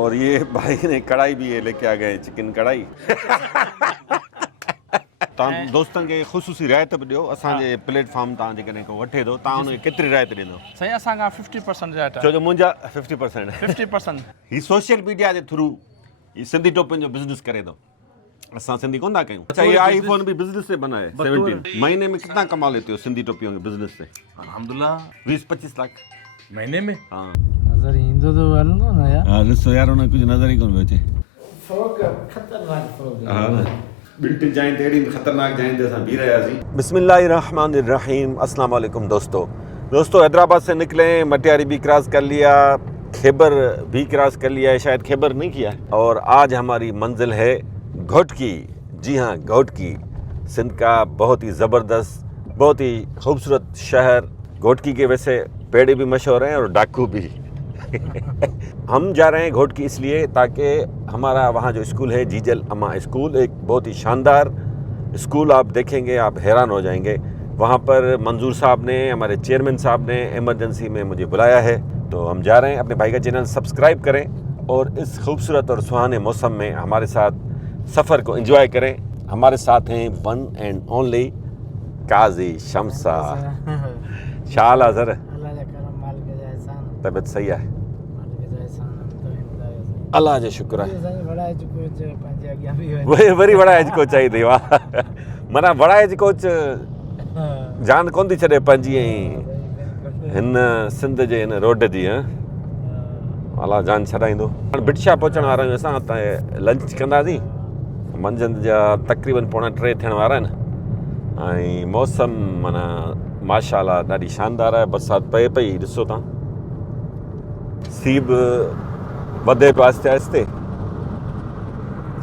और ये भाई ने कढ़ाई भी ये लेके आ गए चिकन कढ़ाई तव्हां दोस्तनि खे ख़ुशूसी रिआयत बि ॾियो असांजे प्लेटफॉर्म तव्हां जेकॾहिं को वठे थो तव्हां हुनखे केतिरी रिआयत ॾींदो साईं असां खां 50% रिआयत छो जो मुंहिंजा 50% 50% ही सोशल मीडिया जे थ्रू ही सिंधी टोपियुनि जो बिज़नेस करे थो असां सिंधी कोन था कयूं अच्छा ये आईफोन भी बिजनेस से बना है 17 महीने में कितना कमा लेते हो सिंधी टोपियों के बिजनेस से अल्हम्दुलिल्लाह 20-25 लाख महीने में हाँ नज़र ईंदो त हलंदो न यार हाँ ॾिसो यार हुन कुझु नज़र ई कोन पियो अचे ख़तरनाक फ़र्क़ु हाँ ॿिनि टिनि जाइनि ते अहिड़ी ख़तरनाक जाइनि ते असां बीह रहियासीं बिस्मिल्लाहिर्रहमानिर्रहीम अस्सलाम वालेकुम दोस्तों हैदराबाद से निकले मटियारी भी क्रॉस कर लिया खैबर भी क्रॉस कर लिया है शायद खैबर नहीं किया और आज हमारी मंजिल है घोटकी जी हाँ घोटकी सिंध का बहुत ही ज़बरदस्त बहुत ही खूबसूरत शहर घोटकी के वैसे पेड़े भी मशहूर हैं और डाकू भी हम जा रहे हैं घोटकी इसलिए ताकि हमारा वहाँ जो स्कूल है जीजल अम्मा स्कूल एक बहुत ही शानदार स्कूल आप देखेंगे आप हैरान हो जाएंगे वहाँ पर मंजूर साहब ने हमारे चेयरमैन साहब ने इमरजेंसी में मुझे बुलाया है तो हम जा रहे हैं अपने भाई का चैनल सब्सक्राइब करें और इस खूबसूरत और सुहाने मौसम में हमारे साथ सफ़र को एंजॉय करें हमारे साथ हैं वन एंड ओनली काजी शमसा शाला सर अल्लाह जा करम माल के जा एहसान तबियत सही है माल के जा एहसान तो हिमदायो अल्लाह जो शुक्र है साईं बड़ा है जो पंहिंजे अॻियां बि वही वरी बड़ा एज कोच आई थी वाह माना बड़ा एज कोच जान कोन थी छॾे पंहिंजी हिन सिंध जे हिन रोड जी अल्लाह जान छॾाईंदो हाणे बिटशा पहुचण वारा आहियूं असां त लंच कंदासीं मंझंदि जा तक़रीबन 2:45 थियण वारा आहिनि ऐं मौसम माना माशाअल्लाह ॾाढी शानदार आहे बरसाति पए पई ॾिसो तव्हां सीउ बि वधे पियो आहिस्ते आहिस्ते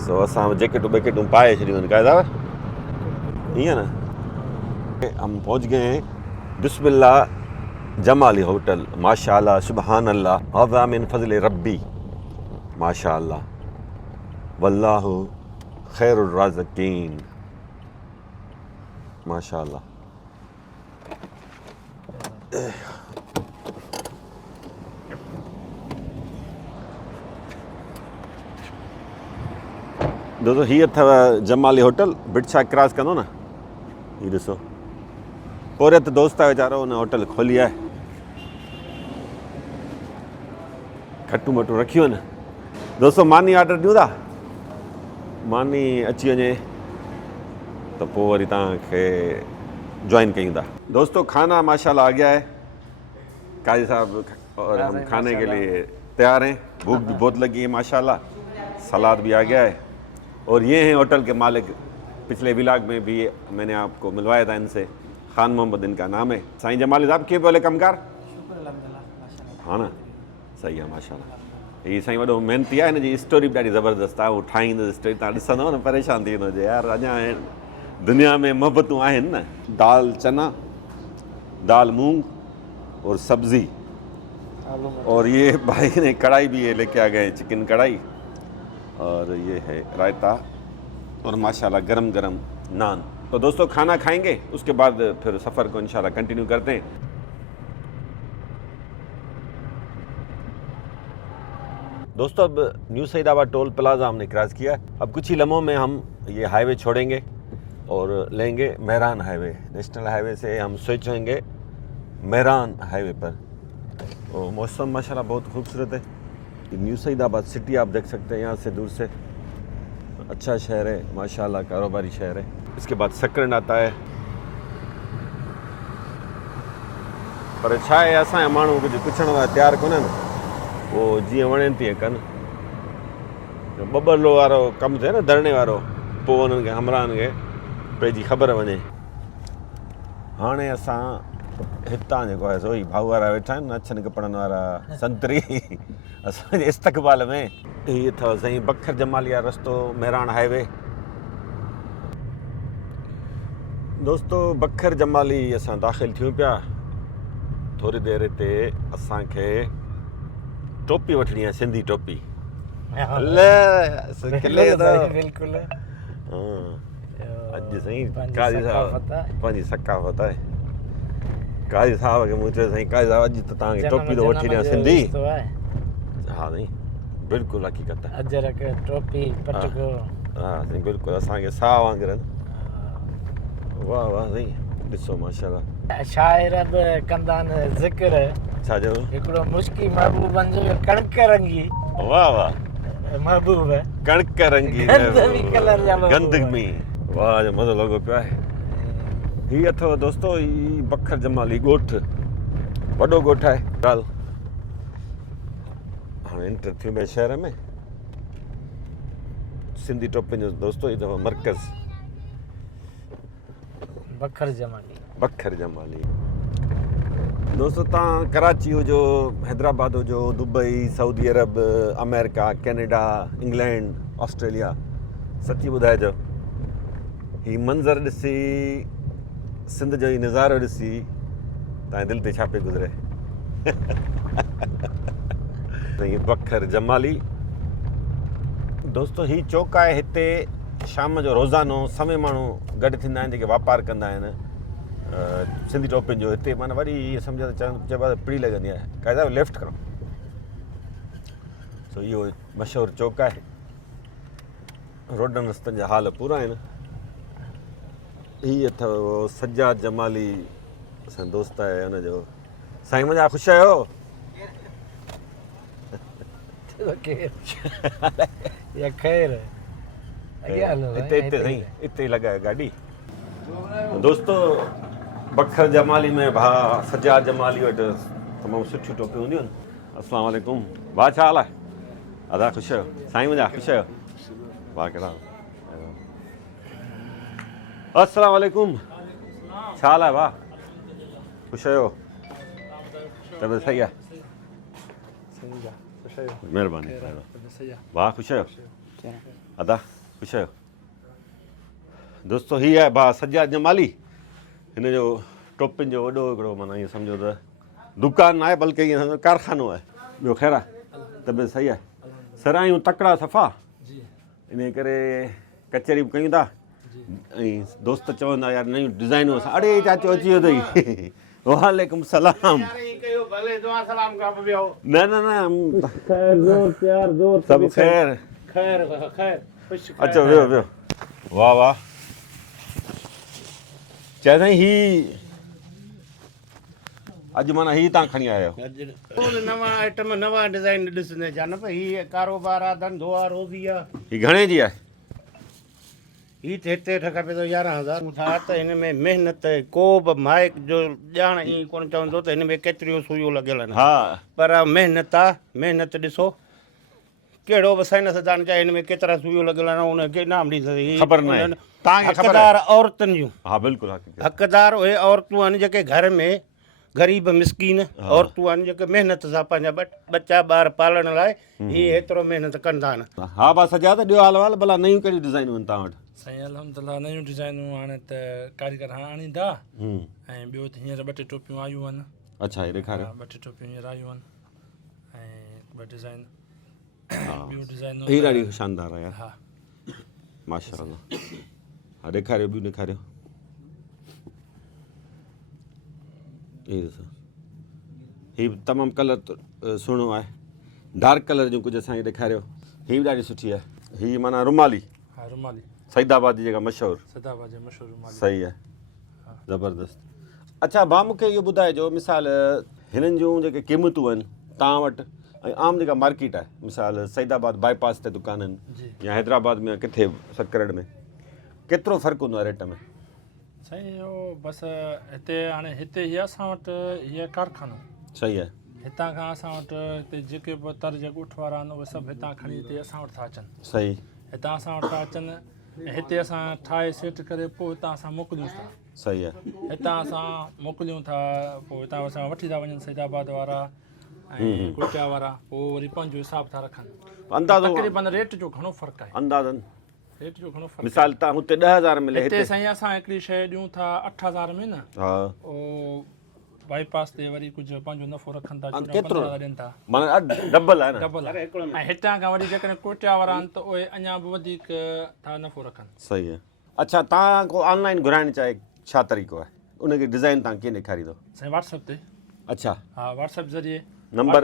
सो असां जैकेटूं बेकेटूं पाए छॾियूं आहिनि क़ाइदा ईअं न हम पहुंच गए हैं बिस्मिल्लाह जमाली होटल माशाअल्लाह सुबहान अल्लाह हज़ा मिन फज़ल रब्बी माशाअल्लाह वल्लाहु खैरुर राज़िकीन माशाअल्लाह दोस्तों हीअ अथव जमाली होटल बिटशा क्रॉस कंदो न हीअ ॾिसो पोइ त दोस्त आहे वीचारो हुन होटल खोली आहे खटू मटू रखियूं आहिनि दोस्तों मानी ऑर्डर ॾियूं था मानी अची वञे तो पोइ वरी तव्हांखे ज्वाइन कयूं था दोस्तों खाना माशाल्लाह आ गया है काजी साहब और हम खाने के लिए तैयार हैं भूख भी बहुत लगी है माशाल्लाह सलाद भी आ गया है और ये हैं होटल के मालिक पिछले विलाग में भी मैंने आपको मिलवाया था इनसे खान मोहम्मद इनका नाम है साईं जमाली साहब के बोले कमकार हाँ ना सही है माशाल्लाह हीअ साईं वॾो महिनती आहे हिन जी स्टोरी बि ॾाढी ज़बरदस्त आहे उहो ठाहींदो स्टोरी तव्हां ॾिसंदव न परेशान थी वेंदो यार अञा दुनिया में मोहबतूं आहिनि न दाल चना दाल मूंग और सब्ज़ी और ये भाई ने कढ़ाई भी ये लेके आ गए चिकन कढ़ाई और ये है रायता और माशाल्लाह गरम गरम नान तो दोस्तों खाना खाएंगे उसके बाद फिर सफ़र को इंशाल्लाह कंटिन्यू करते हैं दोस्तों अब न्यू सईदाबाद टोल प्लाजा हमने क्रॉस किया है अब कुछ ही लम्हों में हम ये हाईवे छोड़ेंगे और लेंगे मेहरान हाईवे नेशनल हाईवे से हम स्विच होंगे मेहरान हाईवे पर और मौसम माशाल्लाह बहुत खूबसूरत है न्यू सईदाबाद सिटी आप देख सकते हैं यहाँ से दूर से अच्छा शहर है माशाल्लाह कारोबारी शहर है इसके बाद सकरन आता है पर छा आहे असांजा माण्हू कुझु पुछण लाइ तयारु कोन आहिनि पोइ जीअं वणेनि तीअं कनि ॿ वारो कमु थिए न धरणे वारो पोइ उन्हनि खे हमराहनि खे पंहिंजी ख़बर वञे हाणे असां हितां जेको आहे सो ई भाऊ वारा वेठा आहिनि अछनि कपिड़नि वारा संतरी असांजे इस्तक़बाल में हीअ अथव साईं बखर जमालिया रस्तो मेहरान हाईवे दोस्तों बखर जमाली असां दाख़िल थियूं पिया थोरी देरि हिते असांखे टोपी वठणी आहे सिंधी टोपी बिल्कुलु अॼु साईं काजी साहब पंहिंजी सकाफ़त आहे काजी साहब खे मूं चयो साईं काजी साहब अॼु त तव्हांखे टोपी थो वठी ॾियां सिंधी हा साईं बिल्कुलु हक़ीक़त आहे अजरक टोपी पटको हा साईं बिल्कुलु असांखे साह वांगुरु वाह वाह साईं ॾिसो माशाल्लाह शाइर बि कंदा आहिनि ज़िक्र छा जो हिकिड़ो मुश्की महबूबनि जो कणक रंगी वाह वाह महबूब कणक रंगी गंदमी कलर जा महबूब। गंदमी वाह जो मज़ो लॻो पियो आहे हीअ अथव दोस्तो हीअ बखर जमाली ॻोठ वॾो ॻोठ आहे ॻाल्हि हाणे एंटर थियूं ॿिए शहर में सिंधी टोपियुनि जो दोस्तो हीअ अथव मर्कज़ बखर जमाली बखर जमाली दोस्तो तव्हां कराची हुजो हैदराबाद हुजो दुबई सऊदी अरब अमेरिका कैनेडा इंग्लैंड ऑस्ट्रेलिया सची ॿुधाइजो हीउ मंज़र ॾिसी सिंध जो हीउ नज़ारो ॾिसी तव्हांजे दिलि ते छा पियो गुज़रे हीअ बखर जमाली दोस्तो हीउ चौक आहे हिते शाम जो रोज़ानो समय माण्हू गॾु थींदा आहिनि जेके वापारु कंदा आहिनि सिंधी टोपियुनि जो हिते माना वरी सम्झो त चइबो आहे पिड़ी लॻंदी आहे क़ाइदा लेफ्ट करो सो इहो मशहूरु चौक आहे रोडनि रस्तनि जा हाल पूरा आहिनि हीअ अथव सजाद जमाली असांजो दोस्त आहे हुनजो साईं मुंहिंजा ख़ुशि आहियो या ख़ैर हिते हिते साईं हिते लॻाए गाॾी दोस्तो बखर जमाली में भाउ सजाद जमाली वटि तमामु सुठियूं टोपियूं हूंदियूं आहिनि अस्सलाम वालेकुम भाउ छा हाल आहे अदा ख़ुशि आहियो साईं मुंहिंजा ख़ुशि आहियो भाउ कहिड़ा अस्सलाम वालेकुम छा हाल आहे भाउ ख़ुशि आहियो तबियत सही आहे महिरबानी भाउ ख़ुशि आहियो अदा ख़ुशि आहियो दोस्तो हीअ आहे भाउ सजाद जमाली हिन जो टोपियुनि जो वॾो हिकिड़ो माना ईअं सम्झो त दुकानु आहे बल्कि ईअं सम्झो कारखानो आहे ॿियो ख़ैरु आहे तबियत सही आहे सरायूं तकिड़ा सफ़ा इन करे कचहरी बि कयूं था ऐं दोस्त चवंदा यार नयूं डिज़ाइनूं असां अड़े चाचो अची वियो अथई वालेकुम सलाम न न न सभु ख़ैरु अचो वियो वियो वाह वाह चए साईं ही अॼु माना ही तव्हां खणी आया आहियो नवां आइटम नवां डिज़ाइन ॾिसंदे जा न भई हीअ कारोबार आहे धंधो आहे रोज़ी आहे ही घणे जी आहे हीअ त हिते खपे थो 11,000 था त हिन में महिनत को बि माइक जो ॼाण ईअं कोन चवंदो त हिन में केतिरियूं सुइयूं लॻियल आहिनि हा पर महिनत आहे महिनत ॾिसो कहिड़ो बि साइंस दान चाहे हिन में केतिरा सुइयूं लॻियल आहिनि उनखे इनाम ॾेई सघे ख़बर न आहे तव्हांखे ख़बर हक़दार औरतुनि जूं हा बिल्कुलु हक़ीक़त हक़दार उहे औरतूं आहिनि जेके घर में ग़रीब मिसकीन औरतूं आहिनि जेके महिनत सां पंहिंजा बच्चा ॿार पालण लाइ हीअ एतिरो महिनत कंदा आहिनि हा भाउ सजाद ॾियो हाल वाल भला नयूं कहिड़ियूं डिज़ाइनूं आहिनि तव्हां वटि साईं अलहमदिल्ला नयूं डिज़ाइनूं हाणे त कारीगर हाणे आणींदा ऐं ॿियो त हींअर 2 टे टोपियूं आयूं आहिनि अच्छा हे ॾेखारियो 2 टे टोपियूं हींअर आयूं आहिनि ऐं 2 डिज़ाइन ॿियूं डिज़ाइनूं हीअ ॾाढी शानदार आहे यार हा माशाअल्लाह हा ॾेखारियो ॿियूं ॾेखारियो हीअ ॾिसो हीअ तमामु कलर सुहिणो आहे डार्क कलर जूं कुझु असांखे ॾेखारियो हीअ बि ॾाढी सुठी आहे हीअ माना रुमाली हा रुमाली सईदाबाद जी जेका मशहूरु सदाबाद जो मशहूरु रुमाली सही आहे ज़बरदस्त अच्छा भाउ मूंखे इहो ॿुधाइजो मिसाल हिननि जूं जेके क़ीमतूं आहिनि तव्हां वटि ऐं आम जेका मार्केट आहे मिसाल सईदाबाद बाईपास ते दुकान आहिनि या हैदराबाद में किथे सकरड़ में केतिरो फ़र्क़ु हूंदो आहे रेट में साईं इहो बसि हिते हाणे हिते हीअ असां वटि हीअ कारखानो सही आहे हितां खां असां वटि हिते जेके बि तर्ज ॻोठ वारा आहिनि उहे सभु हितां खणी हिते असां वटि था अचनि सही हितां असां वटि था अचनि ऐं हिते असां ठाहे सेट करे पोइ हितां असां मोकिलियूं था सही आहे हितां असां मोकिलियूं था पोइ हितां असां वठी था वञनि सैदाबाद वारा ऐं कोटा वारा पोइ वरी पंहिंजो हिसाब था रखनि अंदाज़ो तक़रीबन रेट जो घणो फ़र्क़ु आहे अंदाज़न रेट जो घणो फ़र्क़ु मिसाल तव्हां हुते 10,000 मिले हिते साईं असां हिकिड़ी शइ ॾियूं था 8,000 में न हा उहो बाईपास ते वरी कुझु पंहिंजो नफ़ो रखनि था केतिरो 15,000 ॾियनि था माना डबल आहे न डबल ऐं हितां खां वरी जेकॾहिं कोटा वारा आहिनि त उहे अञा बि वधीक था नफ़ो रखनि सही आहे अच्छा तव्हां को ऑनलाइन घुराइणु चाहे छा तरीक़ो आहे उनखे डिज़ाइन तव्हां कीअं ॾेखारींदो साईं व्हाट्सएप ते अच्छा हा व्हाट्सएप ज़रिए नंबर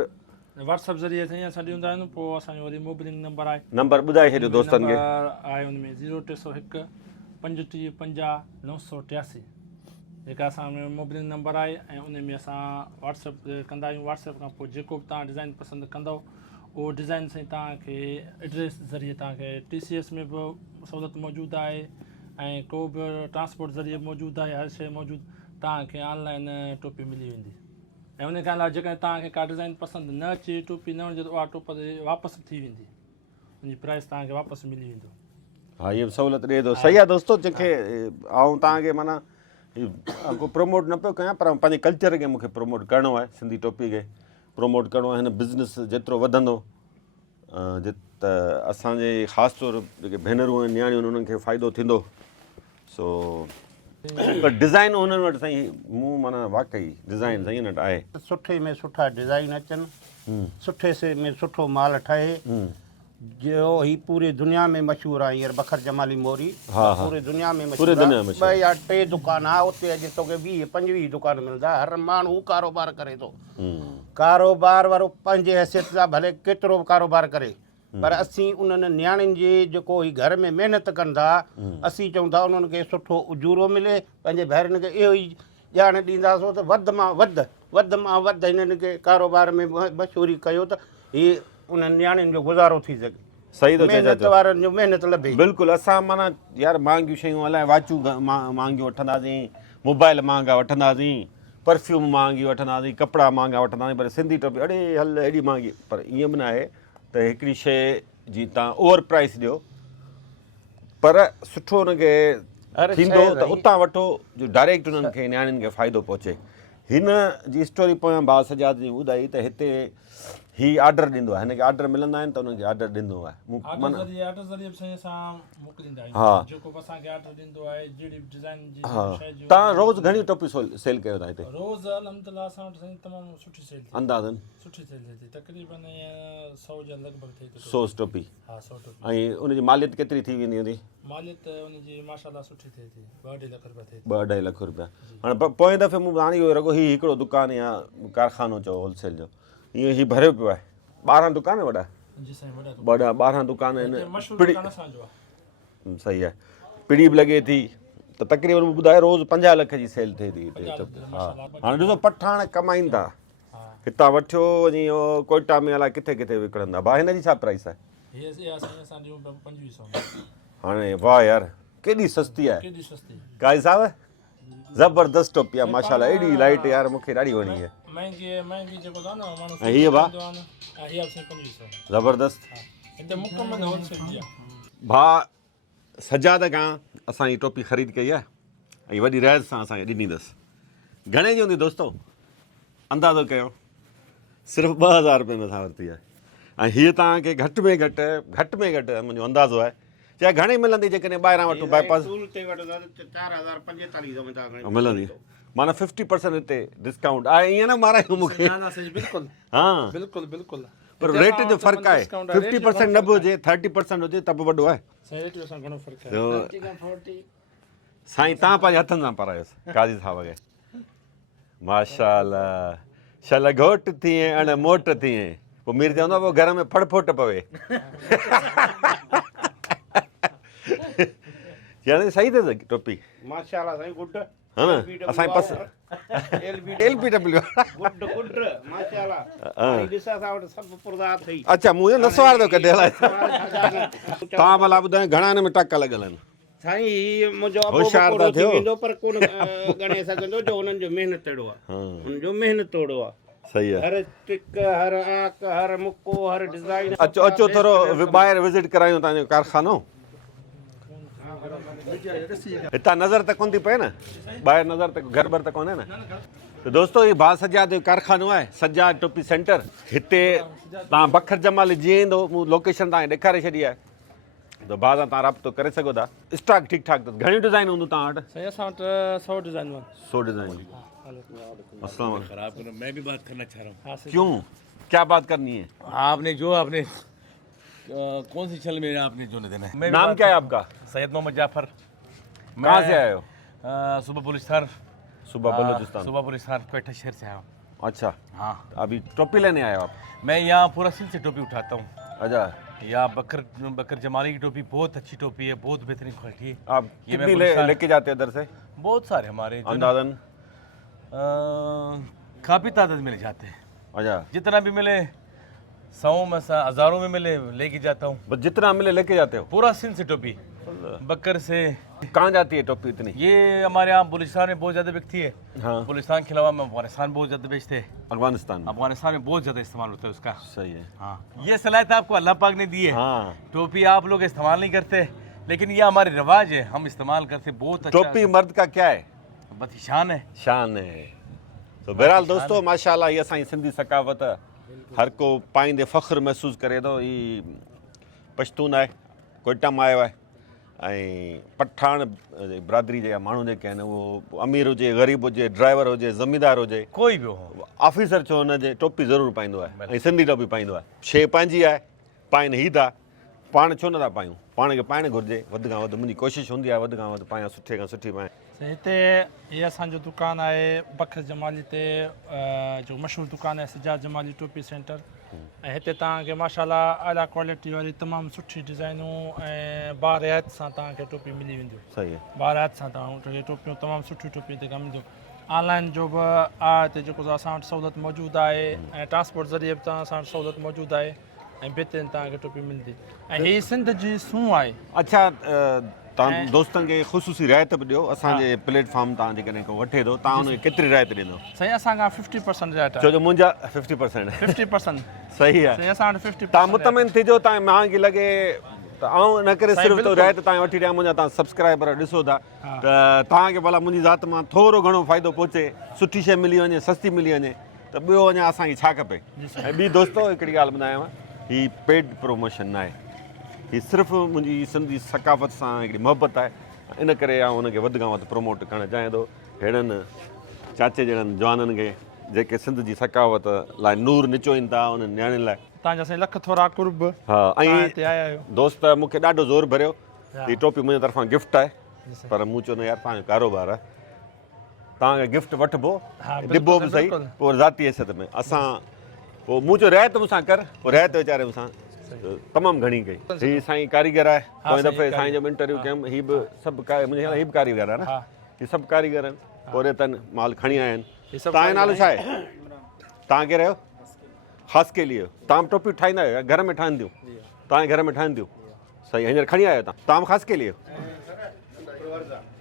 व्हाट्सएप ज़रिए साईं असां ॾींदा आहियूं पोइ असांजो वरी मोबाइल नंबर आहे नंबर ॿुधाए छॾियो दोस्तनि खे। नंबर आहे हुन में 0301 35 50 983 जेका असांजो मोबाइल नंबर आहे ऐं उन में असां व्हाट्सएप कंदा आहियूं। व्हाट्सएप खां पोइ जेको बि तव्हां डिज़ाइन पसंदि कंदव उहो डिज़ाइन साईं तव्हांखे एड्रेस ज़रिए तव्हांखे TCS में बि सहूलियत मौजूदु आहे ऐं को बि ट्रांसपोर्ट ज़रिए मौजूदु आहे। हर शइ मौजूदु तव्हांखे ऑनलाइन टोपी मिली वेंदी ऐं उन खां अलावा जेकॾहिं तव्हांखे का डिज़ाइन पसंदि न अचे टोपी न वणे त उहा टोप वापसि थी वेंदी उनजी प्राइस तव्हांखे वापसि मिली वेंदो। हा इहा बि सहूलियत ॾिए थो। सही आहे दोस्तो, जंहिंखे ऐं तव्हांखे माना को प्रमोट न पियो कयां पर पंहिंजे कल्चर खे मूंखे प्रमोट करिणो आहे, सिंधी टोपी खे प्रमोट करिणो आहे। हिन बिज़नेस जेतिरो वधंदो त असांजे ख़ासि तौरु जेके भेनरूं आहिनि नियाणियूं आहिनि उन्हनि खे फ़ाइदो थींदो। सो पर डिज़ाइन उन्हनि वटि साईं मूं माना वाक़ई डिज़ाइन साईं हिन वटि आहे। सुठे में सुठा डिज़ाइन अचनि, सुठे से में सुठो माल ठहे जो ही पूरी दुनिया में मशहूरु आहे। हींअर बखर जमाली मोरी पूरी दुनिया में पूरी दुनिया में ॿ या टे दुकान आहे उते अॼु तोखे 20-25 दुकान मिलंदा। हर माण्हू कारोबार करे थो। कारोबार वारो पंहिंजे हैसियत सां भले केतिरो बि कारोबार करे पर असीं उन्हनि नियाणियुनि जे जेको ही घर में महिनत कनि था असीं चऊं था उन्हनि खे सुठो उजूरो मिले। पंहिंजे भाइरनि खे इहो ई ॼाण ॾींदासीं त वधि मां वधि हिननि खे कारोबार में मशहूरी कयो त हीअ उन्हनि नियाणियुनि जो गुज़ारो थी सघे। सही थो महिनत वारनि जो महिनत लभे। बिल्कुलु। असां माना यार महांगियूं शयूं अलाए वाचूं महांगियूं वठंदासीं, मोबाइल महांगा वठंदासीं, परफ्यूम महांगी वठंदासीं, कपिड़ा महांगा वठंदासीं, पर सिंधी टोपी अड़े हल एॾी महांगी। पर ईअं बि न आहे त हिकिड़ी शइ जी तव्हां ओवर प्राइस ॾियो पर सुठो हुनखे थींदो त उतां वठो जो डायरेक्ट उन्हनि खे नियाणियुनि खे फ़ाइदो पहुचे। हिन जी स्टोरी पोयां भाउ सजाद जी ॿुधाई त हिते ही ऑर्डर ॾींदो आहे, हिनखे ऑर्डर मिलंदा आहिनि त उन्हनि खे ऑर्डर ॾींदो आहे। ऑर्डर ज़रिए बि साईं असां मोकिलींदा आहियूं। हा जेको बि असांखे ऑर्डर ॾींदो आहे जहिड़ी बि डिज़ाइन जी शइ जी। तव्हां रोज़ घणी टोपी सेल कयो था हिते? रोज़ अल्हम्दुलिल्लाह असां वटि साईं तमामु सुठी सेल थी अंदाज़न सुठी सेल थिए थी। तक़रीबन 100 जे लॻभॻि थिए थी। 100 टोपी। हा 100 टोपी। ऐं उनजी मालियत केतिरी थी वेंदी हूंदी? मालियत उनजी माशाल्लाह सुठी थिए थी। 2-2.5 लख रुपया थिए थी। 2-2.5 लख रुपया। हाणे पोएं दफ़े मूं हाणे इहो रुॻो ही हिकिड़ो दुकानु या कारखानो चओ होलसेल जो ईअं ही भरियो पियो आहे। 12 दुकान वॾा? जी साईं वॾा 12 दुकान आहिनि। मशहूरु दुकान असांजो आहे। सही आहे। पिड़ी बि लॻे थी त तक़रीबन ॿुधाए रोज़ 50 लख जी सेल थिए थी हिते। हा हाणे ॾिसो पठाण कमाइनि था, हितां वठियो वञी कोयटा में अलाए किथे किथे विकिणंदा। भाउ हिन जी छा प्राइस आहे? असां ॾियूं 2500। हाणे वाह यार केॾी सस्ती आहे। केॾी सस्ती काई साहब ज़बरदस्त टोपी आहे माशाल्लाह, एॾी लाइट यार मूंखे ॾाढी वणी आहे। महांगी जेको आहे न माण्हू ऐं हीअ भाउ हीअ 2500 ज़बरदस्त। हिते मुकमल होलसेल जी आहे। भाउ सजाद खां असां हीअ टोपी ख़रीद कई आहे ऐं वॾी रहत सां असांखे ॾिनी अथसि। घणे जी हूंदी दोस्तो? अंदाज़ो कयो। सिर्फ़ु 2000 रुपये में असां वरिती आहे ऐं हीअ तव्हांखे घटि में घटि मुंहिंजो अंदाज़ो आहे चाहे घणी मिलंदी जेकॾहिं ॿाहिरां वठूं बाईपास मिलंदी माना 50% हिते डिस्काउंट आहे। ईअं न मारायूं मूंखे। हा बिल्कुलु बिल्कुलु। पर रेट जो फ़र्क़ु आहे। 50% न बि हुजे 30% हुजे त बि वॾो आहे। साईं तव्हां पंहिंजे हथनि सां पारायोसि काज़ी साहब खे। माशाल्लाह शल घोट थिए अण मोट थिए पोइ मीर चवंदो पोइ घर में फड़फोट पवे। यानी सही अथसि टोपी माशाल्लाह साईं गुड। हा न असांजे पास LBW अच्छा मुंहिंजो न सवार थो कढे अलाए। तव्हां भला ॿुधायो घणा हिन में टका लॻल आहिनि? साईं ही मुंहिंजो होशियार था थियो। वेंदो पर कोन ॻणे सघंदो जो हुननि जो महिनत अहिड़ो आहे। हुनजो महिनत अहिड़ो आहे। सही आहे। हर टिक हर आक हर मुको हर डिज़ाइन। अचो थोरो ॿाहिरि विज़िट करायूं तव्हांजो कारखानो। हितां नज़र त कोन थी पए न, ॿाहिरि नज़र त घर बर त कोन्हे न। त दोस्तो हीउ भाउ सजाद जो कारखानो आहे, सजाद टोपी सेंटर। हिते तव्हां बखर जमाल जीअं ईंदो मूं लोकेशन तव्हांखे ॾेखारे छॾी आहे त भाउ सां तव्हां राब्तो करे सघो था। स्टॉक ठीकु ठाक अथसि। घणियूं डिज़ाइन हूंदियूं तव्हां वटि? साईं असां वटि 100 डिज़ाइन 100 डिज़ाइन। खराब करो, मैं भी बात करना चाह रहा हूँ। क्यों क्या बात करनी है? आपने कौन सी छल में आपने जो देना है? नाम क्या है आपका? सैयद मोहम्मद जाफर। कहाँ से आए हो? सूबा बलूचिस्तान। सूबा बलूचिस्तान। सूबा बलूचिस्तान कोयटा शहर से आया हूँ। अच्छा, हाँ, अभी टोपी लेने आए हो आप? मैं यहाँ पूरा सिंध से टोपी उठाता हूँ। अच्छा, यहाँ बकर जमाली की टोपी बहुत अच्छी टोपी है, बहुत बेहतरीन क्वालिटी है। आप ये कितनी मैं लेके जाते हो इधर से बहुत सारे हमारे जो ना, अंदाजन? काफ़ी तादाद में ले जाते हैं। अच्छा, जितना भी मिले, 100 में से हज़ारों में मिले लेके जाता हूँ। बस जितना मिले लेके जाते हो? पूरा सिंध से टोपी, बकर से। कहाँ जाती है टोपी इतनी? ये हमारे यहाँ बलूचिस्तान में बहुत ज़्यादा बिकती है। हाँ, बलूचिस्तान के अलावा मैं अफगानिस्तान बहुत ज़्यादा बेचते हैं। अफगानिस्तान में? अफगानिस्तान में बहुत ज़्यादा इस्तेमाल होता है उसका। सही है। हाँ, ये सलाहियत आपको अल्लाह पाक ने दी है। हाँ, टोपी आप लोग इस्तेमाल नहीं करते, लेकिन ये हमारे रिवाज है, हम इस्तेमाल करते। बहुत अच्छा टोपी मर्द का क्या है? बहुत शान है। शान है। तो बहरहाल दोस्तों, माशाल्लाह ये असांजी सिंधी सकावत हर को पाईंदे फ़ख्र महसूस करे थो। ही पश्तून आहे, कोयटा मां आयो आहे ऐं पठान बिरादरी जा माण्हू जेके आहिनि उहो अमीर हुजे, ग़रीब हुजे, ड्राइवर हुजे, ज़मींदार हुजे, कोई भी हो, ऑफिसर छो हुनजे टोपी ज़रूरु पाईंदो आहे ऐं सिंधी टोपी पाईंदो आहे। शइ पंहिंजी आहे, पाइनि ही था, पाण छो नथा पायूं? पाण खे पाइणु घुरिजे। वधि खां वधि मुंहिंजी कोशिशि हूंदी आहे वधि खां वधि पायां, सुठे खां सुठी पायां। हिते ये असांजो दुकानु आहे बखर जमाली ते, जो मशहूरु दुकानु आहे सिजाद जमाली टोपी सेंटर। ऐं हिते तव्हांखे माशाल्लाह आला क्वालिटी वारी तमामु सुठी डिज़ाइनूं ऐं बारियात सां तव्हांखे टोपी मिली वेंदियूं। सही है। बारियात सां तव्हां टोपियूं तमामु सुठियूं टोपियूं हिते मिलंदियूं। ऑनलाइन जो बि आहे हिते जेको असां वटि सहूलियत मौजूदु आहे ऐं ट्रांसपोर्ट ज़रिए बि तव्हां असां वटि सहूलियत मौजूदु आहे ऐं बहितरीनु तव्हांखे टोपी मिलंदी। ऐं हीअ सिंध जी सूंहुं आहे। अच्छा, तव्हां दोस्तनि खे ख़ुशूसी रिआयत बि ॾियो। असांजे प्लेटफॉर्म तव्हां जेकॾहिं को वठे थो, तव्हां हुनखे केतिरी रिआयत ॾींदो? साईं असां खां 50% रिआयत छो आहे। जो मुंहिंजा 50% 50% सही आहे। साईं असां वटि 50%। तव्हां मुतमिन थिजो, तव्हां मांखे लॻे त आउं न करे सिर्फ़ु तो रिआयत तव्हां वठी ॾियां, मुंहिंजा तव्हां सब्सक्राइबर ॾिसो था त तव्हांखे भला मुंहिंजी ज़ात मां थोरो घणो फ़ाइदो पहुचे, सुठी शइ मिली वञे, सस्ती मिली वञे, त ॿियो अञा असांखे छा खपे? ऐं ॿी दोस्तो हिकिड़ी ॻाल्हि ॿुधायांव, हीअ पेड प्रमोशन न आहे, हीअ सिर्फ़ु मुंहिंजी सिंधी सकाफ़त सां हिकिड़ी मोहबत आहे। इन करे आउं हुनखे वधि खां वधि प्रमोट करणु चाहियां थो। अहिड़नि चाचे जहिड़नि जवाननि खे जेके सिंध जी सकावत लाइ नूर निचोइनि था, उन्हनि नियाणियुनि लाइ। तव्हांजा साईं लख थोरा कुर्ब। हा, ऐं हिते आया आहियो। दोस्त मूंखे ॾाढो ज़ोर भरियो। हीअ टोपी मुंहिंजे तरफ़ां गिफ्ट आहे, पर मूं चयो न यार तव्हांजो कारोबार आहे, तव्हांखे गिफ्ट वठिबो, ॾिबो बि सही, पोइ ज़ाती हैसियत में असां। पोइ मूं चयो रिआयत मूंसां कर, पोइ रिआयत वीचारे मूंसां तमामु घणी कई। हीअ साईं कारीगर आहे, पोइ दफ़े साईं जो बि इंटरव्यू कयुमि। हीअ बि सभु मुंहिंजे ख़्याल हीअ बि कारीगर आहे न, हीअ सभु कारीगर आहिनि, पोइ तन माल खणी आया आहिनि। तव्हांजो नालो छा आहे? तव्हां केरु आहियो? ख़ासि के लिए तव्हां टोपियूं ठाहींदा आहियो, घर में ठहंदियूं? तव्हांजे घर में ठहंदियूं? सही, हींअर खणी आयो तव्हां बि ख़ासि के लिए?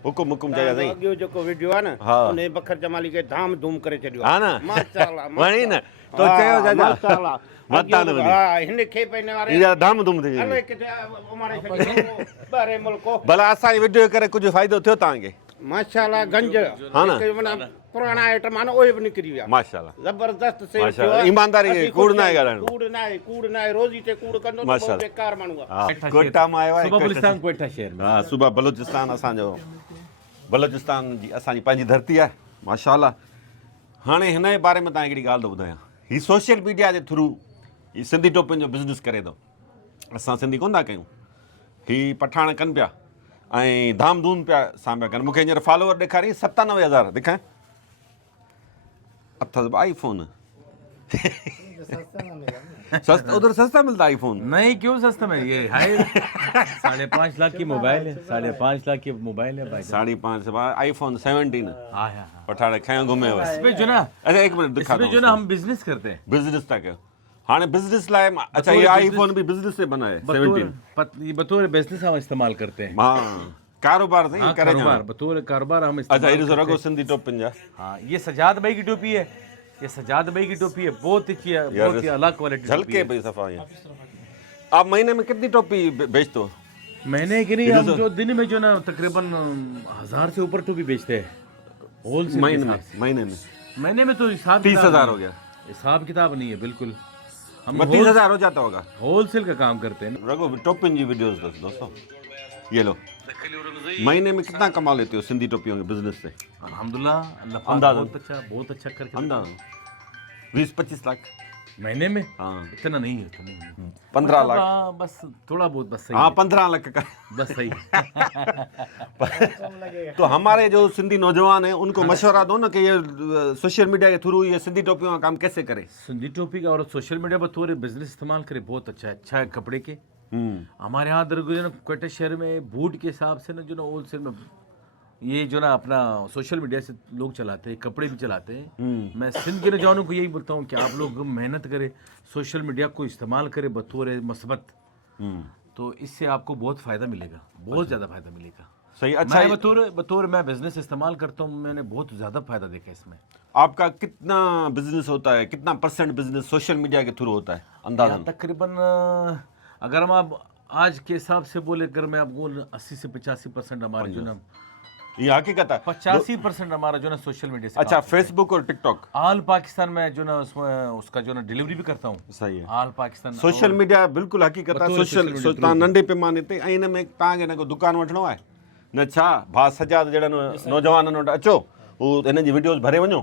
हुकुम हुकुम चया साईं। अॻियो जेको वीडियो आहे न, हा, उन बखर जमाली खे धाम धूम करे छॾियो। हा न, माशाल्लाह वणी न, तो चयो चाचा मता न वञी। हा, हिन खे पंहिंजे वारे इहा धाम धूम थी हलो वई। किथे उमारे छॾियो ॿाहिरि मुल्को। भला असांजी वीडियो करे कुझु फ़ाइदो थियो तव्हांखे? माशाल्लाह गंज हा न, माना पुराणा आइटम आहे न, उहे बि निकिरी विया। माशाल्लाह ज़बरदस्त सेल थियो माशाल्लाह, आहे। ईमानदारी असीं कूड़ ख़ुशि न आहे आहियूं। ॻाल्हाइणो। कूड़ न आहे, रोज़ी ते कूड़ कंदो त माशाल्लाह। बहुत बेकार माण्हू आहे। हा, कोयटा मां आयो आहे। सुबह बलूचिस्तान कोयटा शहर में। हा, सूबा बलूचिस्तान असांजो, बलूचिस्तान जी असांजी पंहिंजी धरती आहे माशाल्लाह। हाणे हिन जे बारे में तव्हां हिकिड़ी ॻाल्हि थो ॿुधायां, हीअ सोशल मीडिया जे थ्रू हीअ सिंधी टोपियुनि जो बिज़नेस करे थो। असां सिंधी कोन था कयूं, हीअ पठाण कनि पिया ऐं धाम धूम पिया सां पिया कनि। मूंखे हींअर फॉलोवर ॾेखारी 97,000 ॾेखार। अथसि बि आई फोन सस्ता, उधर सस्ता मिलता आई फोन? नहीं, क्यों सस्ता में? ये है 5.5 लाख की मोबाइल है, 5.5 लाख की मोबाइल है भाई। 5.5 आईफोन 17 हाँ हाँ, पठाण खयों घुमे हुआ। इसमें जो ना, अच्छा एक मिनट दिखा इसमें जो ना हम बिजनेस करते हैं। बिजनेस था कयो हाणे बिजनेस लाइ। अच्छा, ये आईफोन भी बिजनेस से बना है 17? ये बतौर बिजनेस हम इस्तेमाल करते हैं। हाँ, कारोबार से करे कारोबार, बतौर कारोबार हम अच्छा, इस्तेमाल ये करते रगो सिंधी टोपिन जा। हाँ, ये सजाद भाई की टोपी है, ये सजाद भाई की टोपी है, बहुत अच्छी है, बहुत ही अलग क्वालिटी। झलके पे सफा ये। आप महीने में कितनी टोपी बेचते हो? महीने की नहीं, हम जो दिन में जो ना तकरीबन 1000 से ऊपर टोपी बेचते हैं होलसेल। महीने में तो हिसाब 30,000 हो गया। हिसाब किताब नहीं है बिल्कुल, हम 30,000 हो जाता होगा। होलसेल का काम करते हैं। रगो टोपिन जी वीडियोस दोस्तों, ये लो। महीने में कितना कमा लेते हो सिंधी टोपियों के बिजनेस से? अल्हम्दुलिल्लाह, अंदाज़ा बहुत अच्छा करके। अंदाज़ा 20-25 लाख। महीने में हाँ इतना नहीं है, इतना नहीं है। 15 लाख हाँ, बस थोड़ा बहुत बस सही हाँ है, 15 लाख का बस सही तो हमारे जो सिंधी नौजवान हैं उनको मशवरा दो ना कि ये सोशल मीडिया के थ्रू ये सिंधी टोपियों का काम कैसे करें। सिंधी टोपी का और सोशल मीडिया पर थोड़े बिजनेस इस्तेमाल करे, बहुत अच्छा है कपड़े के। हमारे यहाँ जो ना क्वेटा शहर में बूट के हिसाब से ना जो ना होलसेल में ये जो ना अपना सोशल मीडिया से लोग चलाते हैं, कपड़े भी चलाते हैं। मैं सिंध के नौजवानों को यही बोलता हूँ कि आप लोग मेहनत करें, सोशल मीडिया को इस्तेमाल करें बतौर मस्बत, तो इससे आपको बहुत फ़ायदा मिलेगा, बहुत ज़्यादा फ़ायदा मिलेगा। सही अच्छा मैं बतौर मैं बिजनेस इस्तेमाल करता हूँ, मैंने बहुत ज़्यादा फ़ायदा देखा इसमें। आपका कितना बिजनेस होता है, कितना परसेंट बिजनेस सोशल मीडिया के थ्रू होता है अंदाजन? तकरीबन अगर हम आप आज के हिसाब से बोले, अगर मैं आपको 80 से 85% हमारे जो ना ये हकीकत है 85% हमारा जो ना सोशल मीडिया से। अच्छा फेसबुक और टिकटॉक आल पाकिस्तान में जो ना उसमें उसका जो ना डिलीवरी भी करता हूँ। सही है आल पाकिस्तान सोशल मीडिया बिल्कुल हकीकत है। सोशल तव्हां नंढे पैमाने ते ऐं हिन में तव्हांखे हिन को दुकान वठिणो आहे न, छा भाउ सजाद जहिड़ा नौजवाननि वटि अचो, हू हिन जी वीडियोज़ भरे वञो,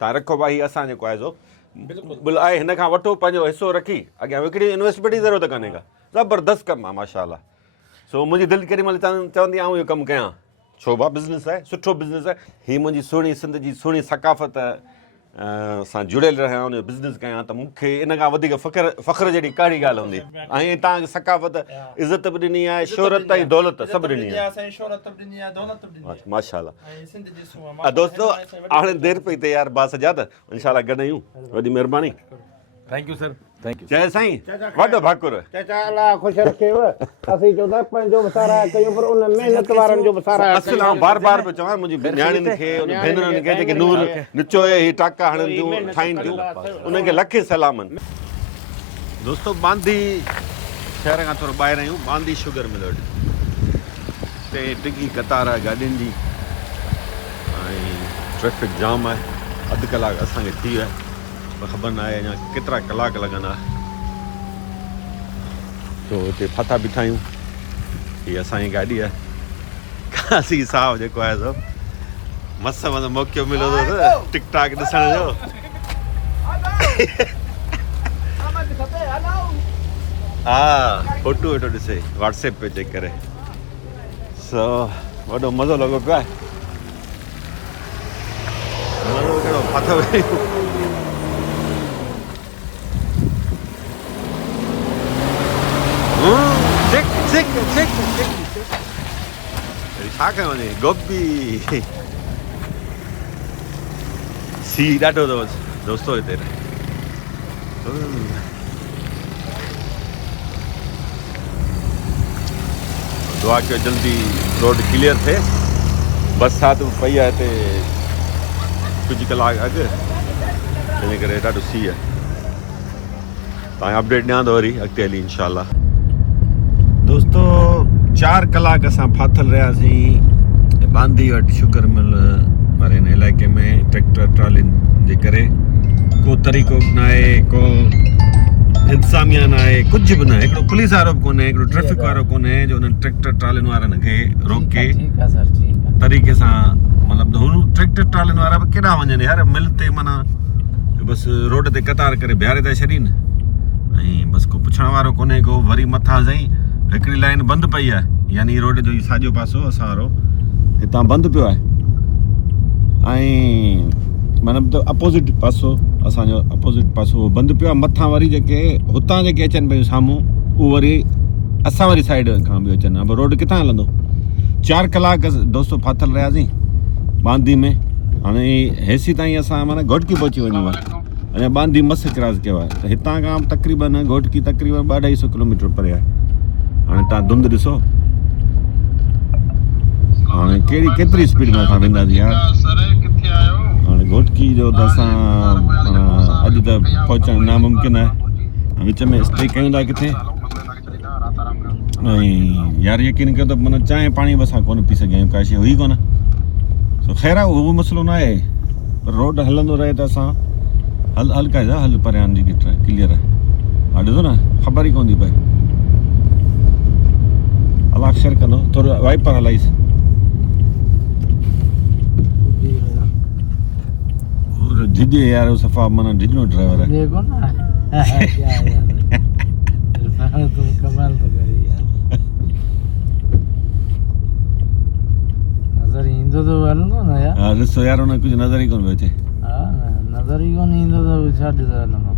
तव्हां रखो भाई असां जेको आहे सो बिल आहे, हिन खां वठो, पंहिंजो हिसो रखी अॻियां विकिणी, इन्वेस्टमेंट जी ज़रूरत कान्हे का, ज़बरदस्त कमु आहे माशाअल्लाह। सो मुंहिंजी दिलि केॾी महिल चवंदी आऊं इहो कमु कयां, छो भाउ बिज़नेस आहे, सुठो बिज़नेस आहे, हीअ मुंहिंजी सुहिणी सिंध जी सुहिणी सकाफ़त सां जुड़ियल रहिया हुन जो बिज़नेस कयां, त मूंखे इन खां वधीक फ़ख्र जहिड़ी कहिड़ी ॻाल्हि हूंदी। ऐं तव्हांखे सकाफ़त इज़त बि ॾिनी आहे, शोहरत ऐं दौलत सभु ॾिनी आहे माशाअल्लाह। दोस्तो हाणे देरि पई थिए यार, बास सजाद इंशाल्लाह गॾु आहियूं, वॾी महिरबानी। Thank you sir, thank you. जय साईं, वॾो भाकुर। चाचा अल्लाह ख़ुशि रखेव, असीं चवंदा पंहिंजो बि सारा कयूं, पर उन महिनत वारनि जो बि सारा असल आउं बार बार पियो चवां, मुंहिंजी न्याणियुनि खे भेनरुनि खे जेके नूर निचो आहे ही टाका हणनि थियूं ठाहिनि थियूं, उन्हनि खे लखे सलामनि। दोस्तो बांदी शहर खां थोरो ॿाहिरि आहियूं, बांदी शुगर मिल वटि, हिते टिकी कतार आहे गाॾियुनि जी ऐं ट्रैफिक जाम आहे। अधु कलाकु असांखे थी वियो आहे, पर ख़बर न आहे अञा केतिरा कलाक लॻंदा। तो हिते फाथा बीठा आहियूं, हीअ असांजी गाॾी आहे, कासी साहब जेको आहे सो मस्त मस्त मौक़ो मिलियो अथसि टिक टाक ॾिसण जो। हा फोटो वेठो ॾिसे व्हाट्सएप पे चेक करे, सो वॾो मज़ो लॻो पियो आहे। मज़ो कहिड़ो फाथो वेठो छा कयो वञे, गोभी सी ॾाढो अथव दोस्तो हिते। दुआ कयो जल्दी रोड क्लियर थिए, बरसाति पई आहे हिते कुझु कलाक अॻु, इन करे ॾाढो सी आहे। तव्हांखे अपडेट ॾियां थो वरी अॻिते हली इंशाल्लाह। दोस्तो 4 कलाक असां फाथल रहियासीं बांदी वटि शुगर मिल वारे हिन इलाइक़े में, ट्रैक्टर ट्रालियुनि जे करे को तरीक़ो न आहे, को इंतज़ामिया न आहे, कुझु बि न आहे, हिकिड़ो पुलिस वारो बि कोन्हे, हिकिड़ो ट्रैफिक वारो कोन्हे जो उन्हनि ट्रैक्टर ट्रालियुनि वारनि खे रोके तरीक़े सां, मतिलबु हुन ट्रैक्टर ट्रालियुनि वारा बि केॾा वञनि यार, मिल ते माना बसि रोड ते कतार करे बीहारे था छॾीनि, ऐं बसि को पुछण वारो कोन्हे को। वरी मथां साईं हिकिड़ी लाइन बंदि पई आहे, यानी रोड जो साॼो पासो असां वारो हितां बंदि पियो आहे, ऐं मतिलबु त अपोज़िट पासो असांजो अपोज़िट पासो बंदि पियो आहे। मथां वरी जेके हुतां जेके अचनि पियूं साम्हूं, उहो वरी असां वारी साइड खां बि अचनि, अब रोड किथां हलंदो। 4 कलाक दोस्तो फाथल रहियासीं बांदी में, हाणे हेसी ताईं असां माना घोटकी पहुची वञूं आहे, अञा बांदी मस्त क्रॉस कयो आहे, त हितां खां तक़रीबन घोटकी तक़रीबन 250 किलोमीटर परे आहे। हाणे तव्हां धुंध ॾिसो, हाणे केतिरी स्पीड में असां वेंदासीं यार। हाणे घोटकी जो त असां अॼु त पहुचणु नामुमकिन आहे, विच में स्टे कयूं था किथे, ऐं यार यकीन कयो त माना चांहि पाणी बि असां कोन पी सघिया आहियूं, का शइ हुई कोन। सो ख़ैर आहे, उहो मसइलो न आहे, पर रोड हलंदो रहे त असां हल कजे, हल परियां जी क्लियर आहे। हा ॾिसो न, ख़बर ई कोन थी पए, अलाह अक्षर कंदो, थोरो वाइपर हलाइसि। झिझे यार, सफ़ा माना डिजनो ड्राइवर आहे। क्या यार इरफान तुम कमाल तो करी यार नज़र ईंदो तो हलंदो न यार हा ॾिसो यार हुन कुझु नज़र ई कोन पियो अचे हा न नज़र ई कोन ईंदो त छा ॾिसो हलंदो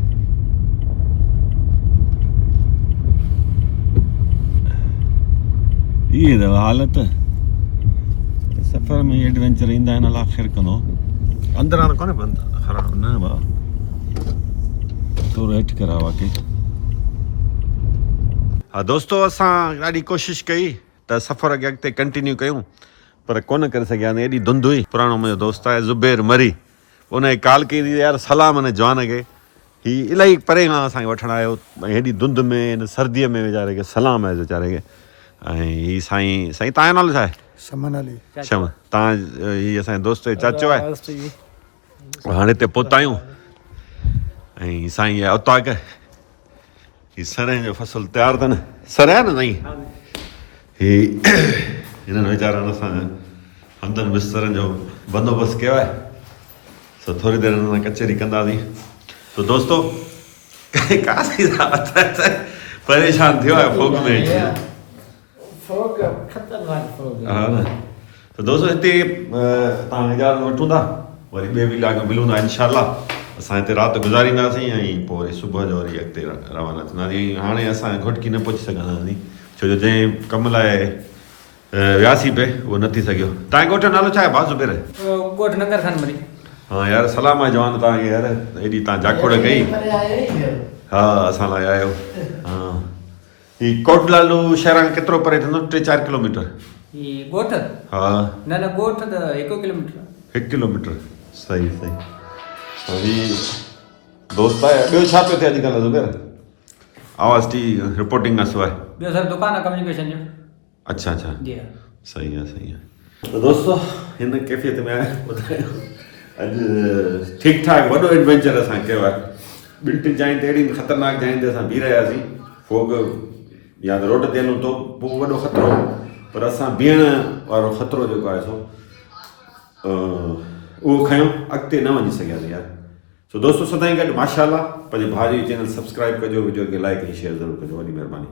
इहे अथव हालत सफ़र में एडवेंचर ईंदा आहिनि अलाह ख़ैरु कंदो अंदरां त कोन्हे बंदि ख़राबु न भाउ थोरो हेठि करा वाकई हा दोस्तो असां ॾाढी कोशिशि कई त सफ़र खे अॻिते कंटिन्यू कयूं पर कोन करे सघियासीं एॾी धुंध हुई पुराणो मुंहिंजो दोस्त आहे ज़ुबैर मरी उनखे कॉल कई हुई यार सलाम हिन जवान खे हीउ इलाही परे खां असांखे वठणु आयो हेॾी धुंध में हिन सर्दीअ में वीचारे खे सलाम आहे वीचारे खे ऐं हीउ साईं तव्हांजो नालो छा आहे शमन अली शम तव्हां हीउ असांजे दोस्त जो चाचो आहे हाणे हिते पहुता आहियूं ऐं साईं आहे उताक हीउ सरें जो फसल तयारु अथनि सरें आहे न साईं हीउ हिननि वीचारनि असां हमदन बिस्तरनि जो बंदोबस्तु कयो आहे सो थोरी देरि हिन सां कचहरी कंदासीं तो दोस्तो कासी परेशान थियो आहे फोग में फोग खतरनाक फोग हा न त दोस्तो हिते तव्हां इजाज़त वठूं था वरी ॿिए बि इलाइक़े में मिलूं था इनशाला असां हिते राति गुज़ारींदासीं ऐं पोइ वरी सुबुह जो वरी अॻिते रवाना थींदासीं हाणे असां घुटकी न पहुची सघंदासीं छो जो जंहिं कम लाइ वियासीं पे उहो न थी सघियो तव्हांजे ॻोठ जो नालो छा आहे भाउ ज़ुबैर ॻोठ नगर खान मरी हा यार सलाम आहे जवान तव्हांखे यार हेॾी तव्हां जाखोड़ कई हा असां लाइ आयो हा हीउ कोटलालू शहरां केतिरो परे थींदो 3-4 किलोमीटर ॻोठ हा न न ॻोठ त 1 किलोमीटर 1 किलोमीटर सही हीउ दोस्त आहे ॿियो छा पियो थिए अॼुकल्ह ज़ुबैर आवाज़ टी रिपोर्टिंग खां सवाइ ॿियो सर दुकान आहे कम्युनिकेशन जो अच्छा जी सही आहे त दोस्तो हिन कैफ़ियत में आहे ॿुधायो अॼु ठीकु ठाकु वॾो एडवेंचर असां कयो आहे 2-3 जाइनि ते अहिड़ी ख़तरनाक जाइनि ते असां बीह रहियासीं फोग या त रोड ते हलूं तो पोइ वॾो ख़तरो पर असां बीहण वारो ख़तरो जेको आहे सो उहो खयूं अॻिते न वञी सघियासीं यार सो दोस्तो सदाईं गॾु माशाअल्लाह पंहिंजे भाउ जो चैनल सब्सक्राइब कजो वीडियो खे लाइक ऐं शेयर ज़रूरु कजो वॾी महिरबानी